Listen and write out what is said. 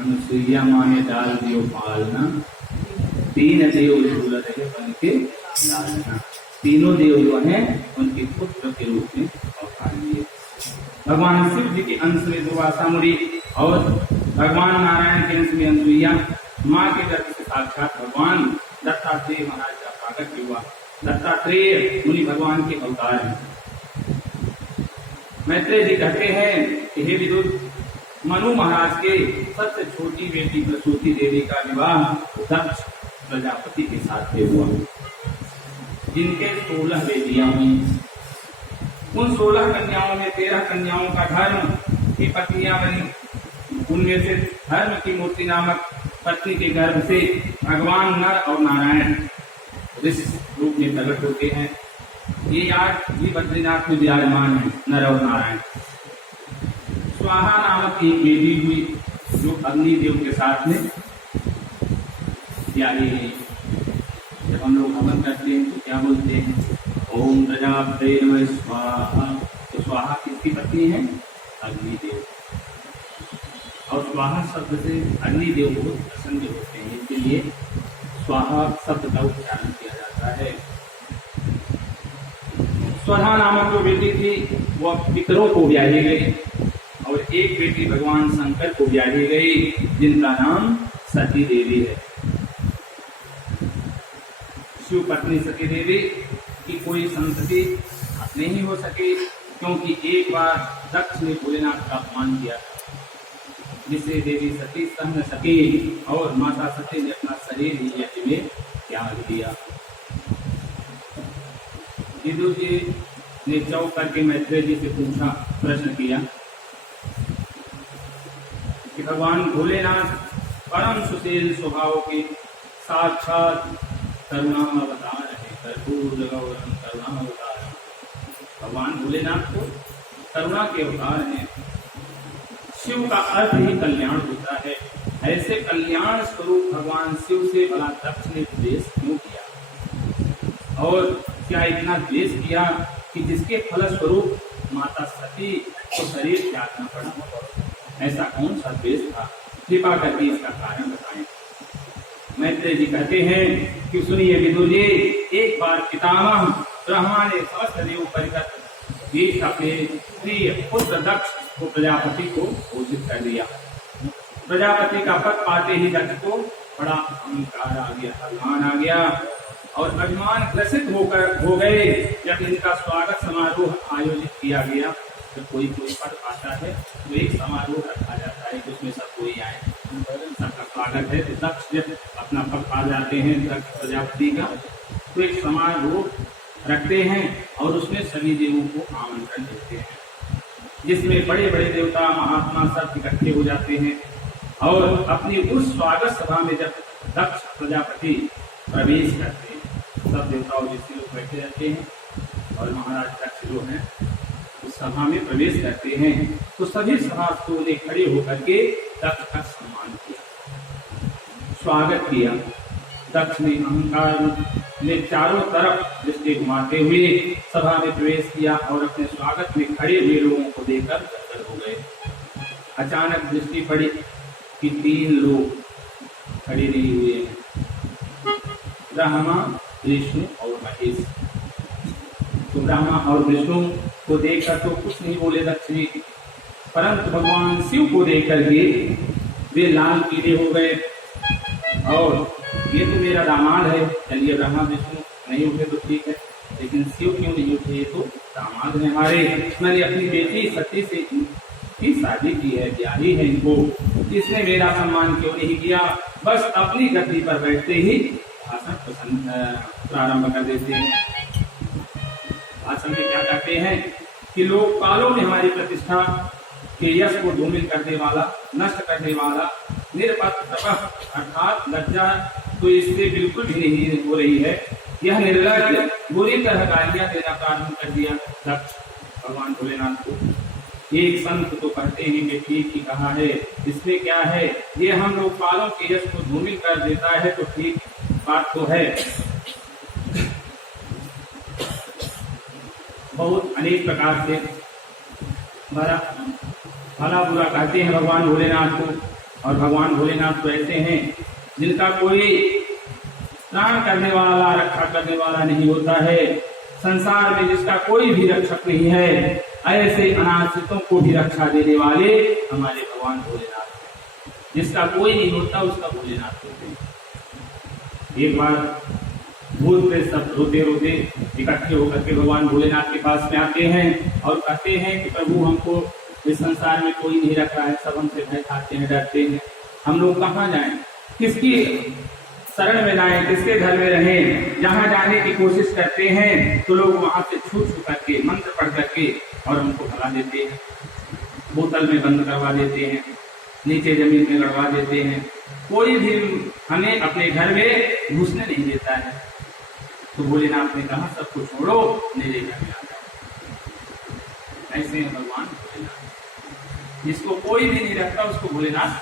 अनुसुईया माँ ने डाल दियो पालना, तीन देव झूल रहे बन के लालना। तीनों देव जो हैं उनके पुत्र के रूप में अवतार लिए। भगवान शिव जी के अंश में दुर्वासा मुनि और भगवान नारायण के अंश में अनुसुईया माँ के गर्भ से साक्षात भगवान दत्तात्रेय महाराज का प्राकट्य हुआ। दत्तात्रेय मुनि भगवान के अवतार हैं। मैत्रेय जी कहते हैं कि हे विदुर, मनु महाराज के सबसे छोटी बेटी प्रसूति देवी का विवाह दक्ष प्रजापति के साथ हुआ, जिनके 16 बेटियां हुई। उन 16 कन्याओं में 13 कन्याओं का धर्म की पत्नियां बनी। उनमें से धर्म की मूर्ति नामक पत्नी के गर्भ से भगवान नर और नारायण इस रूप में प्रकट होते हैं। ये आज भी बद्रीनाथ में विराजमान है, नर और नारायण। स्वाहा नामक एक बेटी हुई जो अग्निदेव के साथ में प्यारी है। जब हम लोग हवन करते हैं तो क्या बोलते हैं? ओम प्रजापते नमः स्वाहा। तो स्वाहा किसकी पत्नी है? अग्निदेव। और स्वाहा शब्द से अग्निदेव बहुत प्रसन्न होते हैं, इसके लिए स्वाहा शब्द का उच्चारण किया जाता है। स्वधा नामक जो बेटी थी वह पितरों को ब्याही गई और एक बेटी भगवान शंकर को ब्याही गई, जिनका नाम सती देवी है। शिव पत्नी सती देवी की कोई संतति नहीं हो सकी, क्योंकि एक बार दक्ष ने भोलेनाथ का अपमान किया, जिससे देवी सती सह न सकी और माता सती ने अपना शरीर ही यज्ञ में त्याग दिया। विदुर जी ने चौंक करके मैत्रेय जी से पूछा, प्रश्न किया कि भगवान भोलेनाथ परम सुशील स्वभाव के साक्षात करुणा अवतार है, कर्पूर गौरम करुणा अवतार। भगवान भोलेनाथ को करुणा के अवतार हैं। शिव का अर्थ ही कल्याण होता है। ऐसे कल्याण स्वरूप भगवान शिव से भला दक्ष ने द्वेष क्यों किया? और क्या इतना द्वेष किया कि जिसके फलस्वरूप माता सती को शरीर त्यागना पड़ा? ऐसा कौन सा द्वेष था? कृपा करके इसका कारण बताएं। मैत्रेय जी कहते हैं कि सुनिए विदुर जी, एक बार पितामह ब्रह्मा ने समस्त देव परिगत देश अपने प्रिय पुत्र दक्ष को प्रजापति को घोषित कर दिया। प्रजापति का पद पाते ही दक्ष को बड़ा अहंकार आ गया, अभिमान आ गया और अभिमान ग्रसित हो गए। जब इनका स्वागत समारोह आयोजित किया गया तो कोई पद पाता है तो एक समारोह रखा जाता है कि उसमें सब कोई आए, सबका स्वागत है। तो दक्ष जब अपना पद पा जाते हैं दक्ष प्रजापति का, तो एक समारोह रखते हैं और उसमें सभी देवों को आमंत्रण देते हैं, जिसमें बड़े बड़े देवता महात्मा सब इकट्ठे हो जाते हैं। और अपनी उस स्वागत सभा में जब दक्ष प्रजापति प्रवेश करते हैं, सब देवताओं जैसे लोग बैठे रहते हैं और महाराज दक्ष जो हैं उस सभा में प्रवेश करते हैं, तो सभी सभासदों ने खड़े होकर के दक्ष का सम्मान किया, स्वागत किया। दक्ष ने अहंकार में चारों तरफ दृष्टि घुमाते हुए सभा में प्रवेश किया और अपने स्वागत में खड़े हुए लोगों को देखकर गदगद हो गए। अचानक दृष्टि पड़ी कि 3 लोग खड़े नहीं हुए हैं, ब्रह्मा, विष्णु और महेश। तो ब्रह्मा और विष्णु को देखकर तो कुछ नहीं बोले दक्ष जी, परंतु भगवान शिव को देखकर के वे लाल पीले हो गए। और ये तो मेरा दामाद है, चलिए ब्रह्मा विष्णु नहीं उठे तो ठीक है, लेकिन शिव क्यों नहीं उठे? ये तो दामाद है हमारे, मैंने अपनी बेटी सती से की शादी की है, ब्याही है इनको, इसने मेरा सम्मान क्यों नहीं किया? बस अपनी गद्दी पर बैठते ही भाषण प्रारंभ कर देते हैं। भाषण में क्या कहते हैं कि लोग कालों में हमारी प्रतिष्ठा के यश को धूमिल करने वाला, नष्ट करने वाला, निरपत्र अर्थात लज्जा तो इससे बिल्कुल भी नहीं हो रही है। यह निर्लज्ज बुरी तरह गालियां देना प्रारंभ कर दिया दक्ष भगवान भोलेनाथ को। एक संत तो कहते हैं कि ठीक ही कहा है, इसमें क्या है, ये हम लोग कालों के यश को धूमिल कर देता है तो ठीक बात तो है। बहुत अनेक प्रकार से भला बुरा कहते हैं भगवान भोलेनाथ को, और भगवान भोलेनाथ तो ऐसे हैं जिनका कोई त्राण करने वाला, रक्षा करने वाला नहीं होता है। संसार में जिसका कोई भी रक्षक नहीं है, ऐसे अनाश्रितों को भी रक्षा देने वाले हमारे भगवान भोलेनाथ हैं। जिसका कोई नहीं होता उसका भोलेनाथ होते हैं। एक बार भूत प्रेत सब रोते रोते इकट्ठे होकर के भगवान भोलेनाथ के पास में आते हैं और कहते हैं कि प्रभु, हमको इस संसार में कोई नहीं रख रहा है, सब हमसे भय खाते हैं, डरते हैं, हम लोग कहाँ जाएं, किसकी शरण में जाएं, किसके घर में रहें। जहाँ जाने की कोशिश करते हैं तो लोग वहां से छूट करके, मंत्र पढ़ करके और हमको भगा देते हैं, बोतल में बंद करवा देते हैं, नीचे जमीन में गड़वा देते हैं। कोई भी हमें अपने घर में घुसने नहीं देता है। तो भोलेनाथ ने कहा, सबको छोड़ो, मेरे घर में आ जाओ। ऐसे हैं भगवान भोलेनाथ। जिसको कोई भी नहीं रखता उसको भोलेनाथ